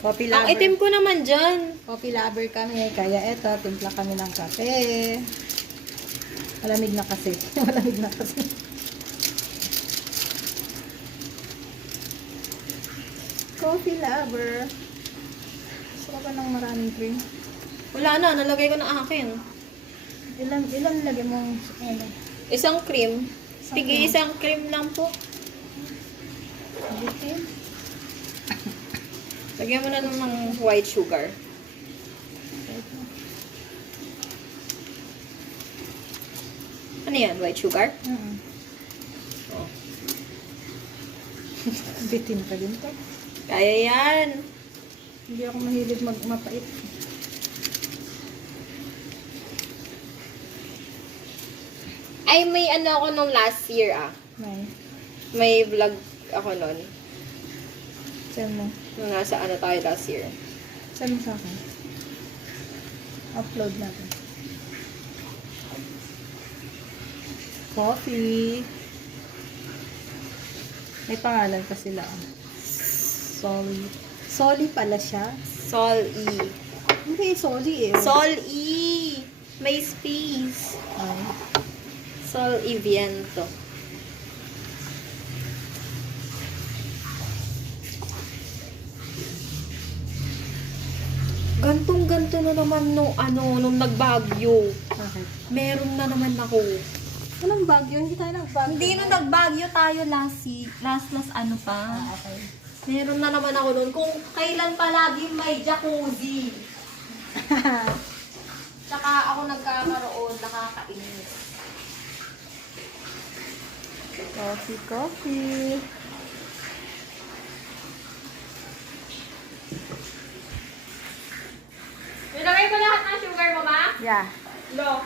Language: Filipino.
Coffee Ang lover. itim ko naman dyan. Coffee lover kami, kaya eto, timpla kami ng kape. Malamig na kasi. Malamig na kasi. Coffee lover. Gusto ka ba ng maraming cream? Wala na, nalagay ko na akin. Ilan lagay mong ano? Isang cream. Sige, cream. isang cream lang po. Bitin? Lagyan mo na ng white sugar. Ano yan? White sugar? Oh. Bitin pa din to. Kaya yan. Hindi ako mahilig mapait. Ay, may ano ako nung last year May. May vlog ako nun. Send mo. Nung nasa ano tayo last year. Send mo sa akin. Upload natin. Coffee. May pangalan pa sila. Soli. Soli pala siya. Sol-E. Hindi, Soli eh. Sol-E. May space. Ay. Sol-E Viento. Gantong-ganto na naman nung nung nagbagyo. Bakit? Meron na naman ako. Anong bagyo? Hindi tayo nagbagyo. Hindi nung nagbagyo tayo last ano pa. Okay. Meron na naman ako nun. Kung kailan palagi may jacuzzi. Tsaka ako nagkakaroon, nakakainis. Coffee, coffee. Nilagay mo lahat ng sugar mo, ma? Yeah. Lo.